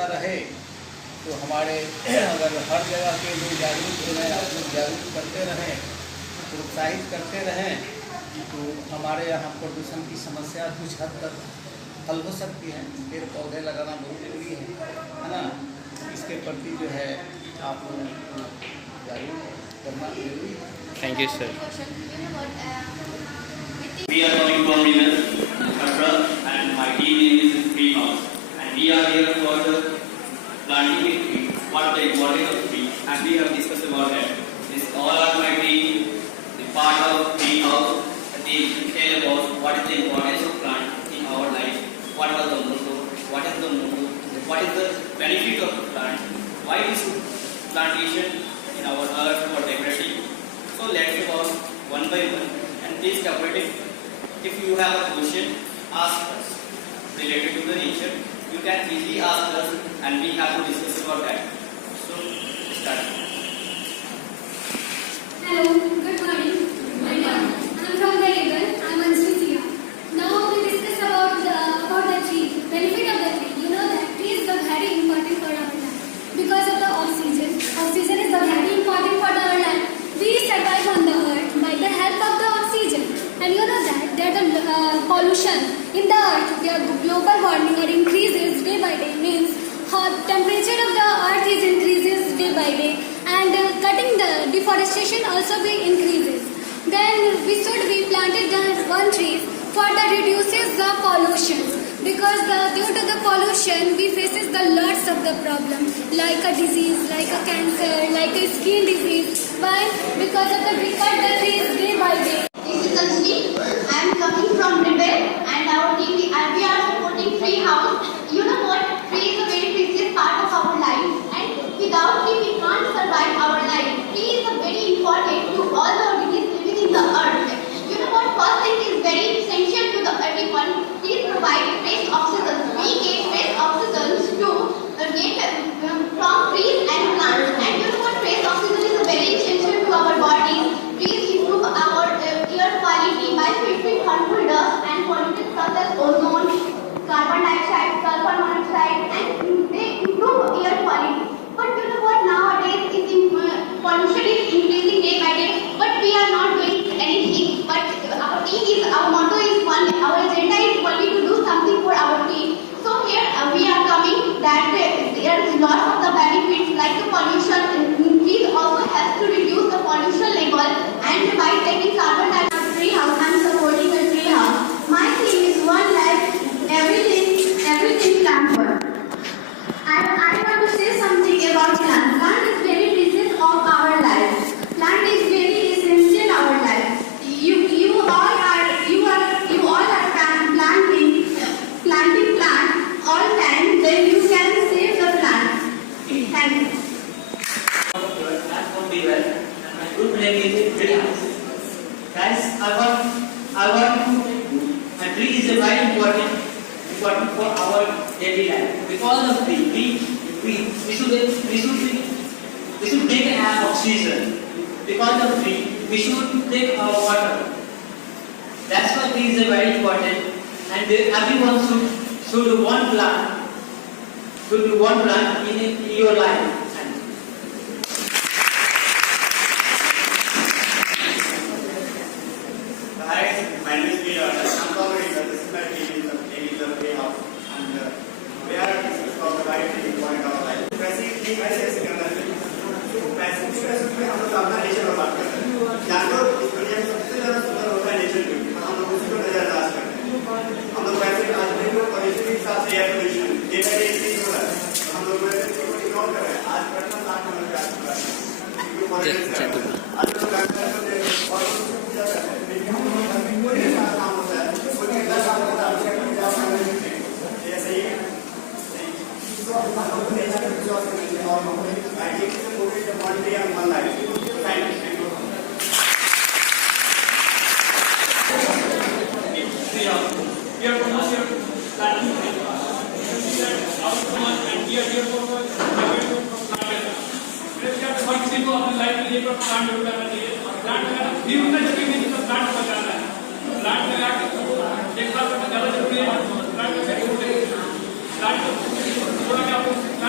बना रहे तो हमारे अगर हर जगह के लोग जागरूक हो रहे हैं, आप लोग जागरूक करते रहें, प्रोत्साहित करते रहें, तो हमारे यहाँ प्रदूषण की समस्या कुछ हद तक हल हो सकती है। पेड़ पौधे लगाना बहुत जरूरी है ना। इसके प्रति जो है आप लोगों को जागरूक करना जरूरी है। Thank you sir. We are coming from Katra and my team name is Greenhouse and we are here for the planting a tree, what the importance of tree, and we have discussed about that. This all are my team, the part of Greenhouse, and they tell about what is the importance of plant in our life, what is the motto, what is the benefit of plant, why we should plantation in our earth for decorating. So let's go one by one and please cover it. If you have a question, ask us related to the nature. You can easily ask us and we have to discuss about that. So, start. Hello, good morning. I'm from Veregal. I'm Anjali Sia. Now we discuss about the tree, benefit of the tree. You know that tree is very important for our life because of the oxygen. Oxygen is very important for our life. We survive on the earth by the help of the oxygen. And you know that the pollution in the earth, the global warming or increases day by day, means temperature of the earth is increases day by day, and cutting the deforestation also be increases. Then we should be planted one tree for the reduces the pollution, because due to the pollution we faces the lots of the problem like a disease, like a cancer, like a skin disease. Why? Because of the we cut the trees day by day. This is Anjali. I am coming from Rebel and our team and we are supporting Tree House. You know what? Tree is a very precious part of our life and without tree we can't survive our life. Tree is a very important to all the organisms living in the earth. You know what? First thing is very essential to the everyone. Trees provide fresh oxygen. We get fresh oxygen to get from trees and plants. And you know what? Fresh oxygen is a very essential to our bodies. Trees improve our air quality by filtering harmful dust and polluted such as ozone, carbon dioxide, sulfur monoxide, and they improve air quality. But you know what? Nowadays, pollution is increasing day by day, but we are not doing anything. But our motto is one. Our agenda is only to do something for our team. So here we are coming that there is lots of the benefits like the pollution. Trees also helps to reduce the pollution level and by taking carbon dioxide. Tree House, I am supporting the Tree House. My theme is one life, everything plant for. I want to say something about plant. Plant is very precious of our life. Plant is very essential in our life. You all are planting plant all time. Then you can save the plant. Thank you. My good name is Greenhouse. Guys, I want a tree is a very important for our daily life. Because of tree, we should take an oxygen. Because of tree, we should take our water. That's why tree is a very important. And everyone should do one plant in your life. My name is Peter. I'm covering the disability in the Tree House, and we are discussing about the right tree point of life. Basically, ऐसे करना चाहिए. तो basically में हम लोग अपना नेचर पर बात करते हैं. जानवर इस दुनिया में सबसे ज़्यादा सुंदर होता है नेचर में. हम लोग उसी को नजरअंदाज करते हैं. हम लोग वैसे आज भी लोग पॉल्यूशन के हिसाब से एयर पोल्यूशन, ये पहले इंक्रीज हो रहा है. हम लोग वैसे इसको इग्नोर कर रहे हैं. आज पटना 7 नंबर पे आ चुका है. आज लोग और पूजा करते हैं. प्लांट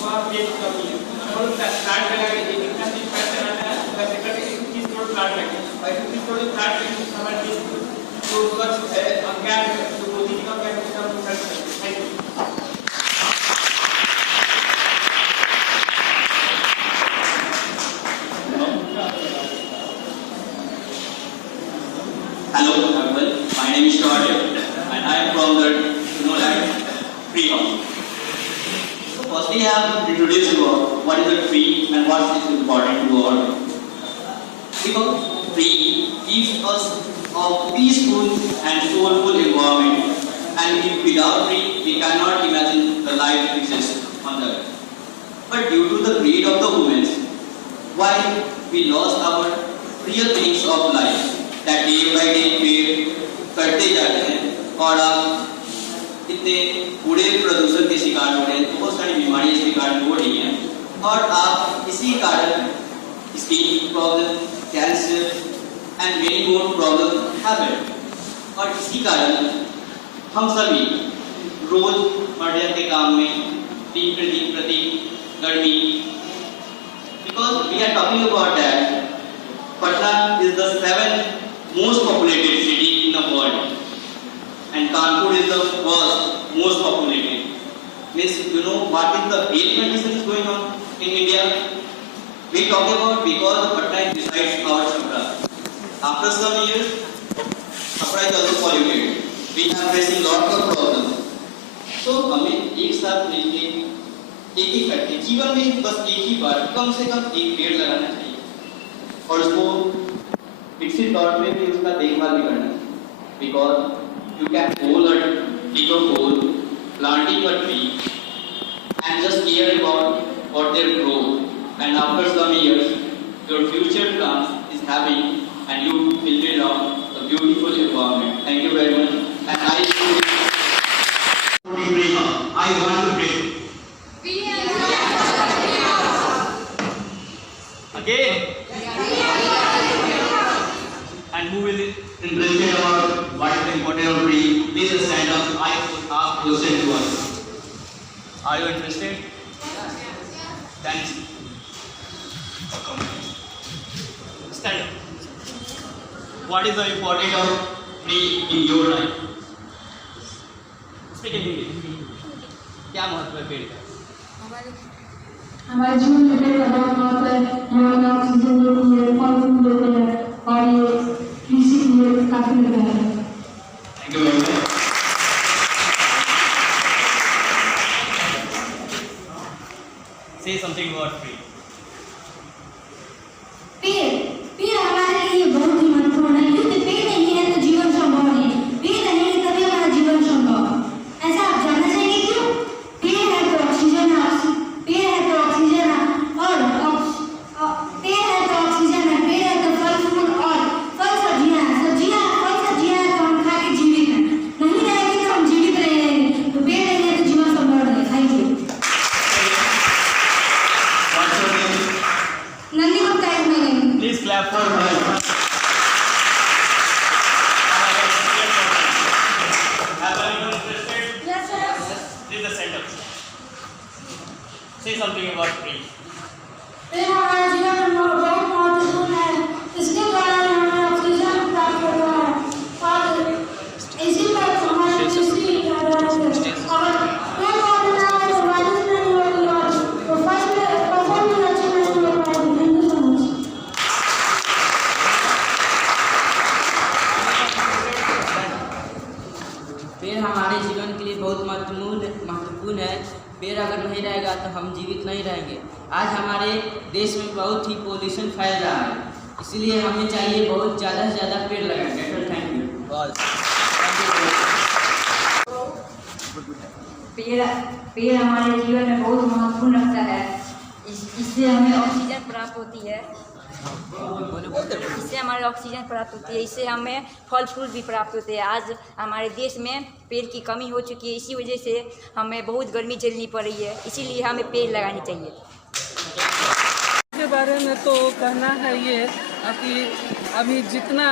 तो आप ये करिए और उसका स्टार्ट लगा के जितना चीज पैसे रहता है वैसे करके 21 करोड़ प्लाट लगे और 21 करोड़ प्लाट लगे हमारे देश में जो स्वच्छ है अज्ञान है जो मोदी जी का क्या है उसका हम खर्च करते हैं। Thank you. Hello everyone, my name is Shorty and I am from the Noland tree house. So firstly I have to introduce you what is a tree and what is important to our life. Because tree gives us a peaceful and soulful environment, and without tree we cannot imagine the life exists on the earth. But due to the greed of the humans, why we lost our real things of life, that day by day पेड़ कटते जाते हैं और आप इतने बूढ़े प्रदूषण के शिकार हो रहे हैं, बहुत सारी बीमारियां इसके कारण हो रही हैं और आप इसी कारण skin problem, cancer and many more problem have. और इसी कारण हम सभी रोजमर्रा के काम में दिन प्रति गर्मी, because we are talking about that Patna is the 7th most populated city in the world and Kanpur is the first most populated. Means you know what is the air conditions going on in India? We talk about because the Patna is besides our Chhapra. After some years, Chhapra is also polluted. We are facing lot of problems. So हमें एक साथ मिलके एक करके जीवन में बस एक ही बार कम से कम एक पेड़ लगाना चाहिए और उसको विकसित दौर में भी उसका देखभाल भी करना चाहिए। Because you can take a goal planting a tree and just care about for their growth and after some years your future plans is having and you will be around a beautiful environment. Thank you very much and I want to pray again. And who will interested about what is important of tree? Please stand up. I ask question to us. Are you interested? Thanks. Stand up. What is the importance of tree in your life? Speak in Hindi. क्या महत्व है पेड़ का? हमारे जीवन में पेड़ का बहुत महत्व है। ये हमें ऑक्सीजन देती है, फल फूल देते हैं और ये कृषि के लिए काफी लगा है। Thank you very much. Say something about tree. पेड़ हमारे लिए बहुत ही महत्वपूर्ण है क्योंकि पेड़ नहीं है तो जीवन संभव नहीं, पेड़ नहीं है तभी हमारा जीवन संभव। ऐसा आप जानना चाहिए क्यों? पेड़ है तो ऑक्सीजन है, पेड़ है तो ऑक्सीजन है और पेड़ है तो ऑक्सीजन है, पेड़ है तो फल फूल और फल सब्जियां हैं, फल सब्जियां हैं तो हम खा के जीवित हैं, नहीं रहेंगे तो हम जीवित रहेंगे, तो पेड़ नहीं है तो जीवन संभव नहीं। Thank you. Nandi Gupta is my name. Please clap for her. Have anyone interested? Yes, sir. Read the sentence. Say something about tree. पेड़ हमारे जीवन में बहुत महत्वपूर्ण है, इसके द्वारा हमें ऑक्सीजन प्राप्त होता है और इसी पर हमारी कृषि आधारित है और पेड़ पौधे ना हो तो बारिश नहीं होगी और फसल भी अच्छी नहीं हो पाएगी। Thank you so much. पेड़ हमारे जीवन के लिए बहुत महत्वपूर्ण है। पेड़ अगर नहीं रहेगा तो हम जीवित नहीं रहेंगे। आज हमारे देश में बहुत ही पोल्यूशन फैल रहा है, इसलिए हमें चाहिए बहुत ज़्यादा से ज़्यादा पेड़ लगाएं। Thank you. पेड़ हमारे जीवन में बहुत महत्वपूर्ण रखता है। इससे हमें ऑक्सीजन प्राप्त होती है, इससे हमारे ऑक्सीजन प्राप्त होती है, इससे हमें फल फूल भी प्राप्त होते हैं। आज हमारे देश में पेड़ की कमी हो चुकी है, इसी वजह से हमें बहुत गर्मी झेलनी पड़ रही है, इसीलिए हमें पेड़ लगानी चाहिए। के बारे में तो कहना है ये कि अभी जितना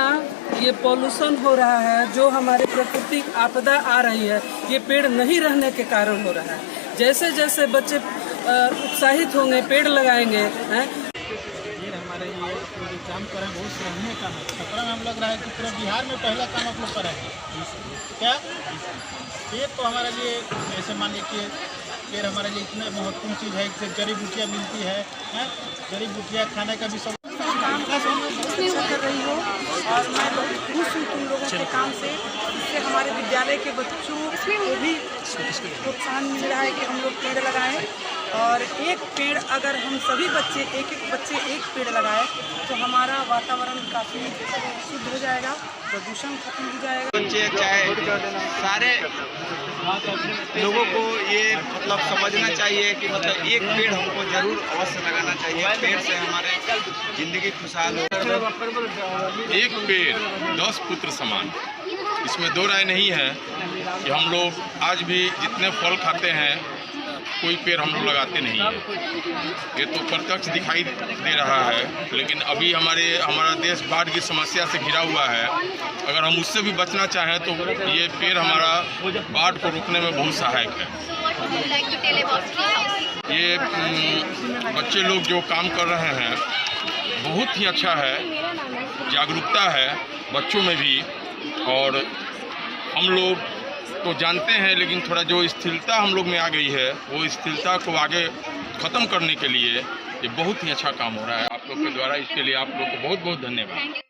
ये पॉल्यूशन हो रहा है, जो हमारे प्राकृतिक आपदा आ रही है, ये पेड़ नहीं रहने के कारण हो रहा है। जैसे जैसे बच्चे उत्साहित होंगे, पेड़ लगाएंगे। हैं पेड़ हमारे लिए जो काम कर रहे हैं बहुत सराहनीय काम है। छपरा में हम लग रहा है कि पूरे बिहार में पहला काम आप लोग कर रहे हैं। क्या पेड़ तो हमारे लिए ऐसे मान लीजिए पेड़ हमारे लिए इतने महत्वपूर्ण चीज़ है कि जड़ी बूटियाँ मिलती है, जड़ी बूटियाँ खाने का भी सब काम कर रही हो और मैं बहुत खुश हूँ तुम लोगों के काम से। इससे हमारे विद्यालय के बच्चों को भी प्रोत्साहन मिल रहा है कि हम लोग पेड़ लगाएं और एक पेड़ अगर हम सभी बच्चे एक पेड़ लगाए तो हमारा वातावरण काफ़ी शुद्ध हो जाएगा, प्रदूषण खत्म हो जाएगा। बच्चे चाहे सारे लोगों को ये मतलब समझना चाहिए कि मतलब एक पेड़ हमको जरूर अवश्य लगाना चाहिए। पेड़ से हमारे जिंदगी खुशहाल हो। एक पेड़ 10 पुत्र समान, इसमें दो राय नहीं है कि हम लोग आज भी जितने फल खाते हैं कोई पेड़ हम लोग लगाते नहीं हैं। ये तो प्रत्यक्ष दिखाई दे रहा है, लेकिन अभी हमारा देश बाढ़ की समस्या से घिरा हुआ है। अगर हम उससे भी बचना चाहें तो ये पेड़ हमारा बाढ़ को रोकने में बहुत सहायक है। ये बच्चे लोग जो काम कर रहे हैं बहुत ही अच्छा है, जागरूकता है बच्चों में भी। और हम लोग तो जानते हैं, लेकिन थोड़ा जो स्थिरता हम लोग में आ गई है, वो स्थिरता को आगे ख़त्म करने के लिए ये बहुत ही अच्छा काम हो रहा है आप लोग के द्वारा। इसके लिए आप लोग को बहुत बहुत धन्यवाद।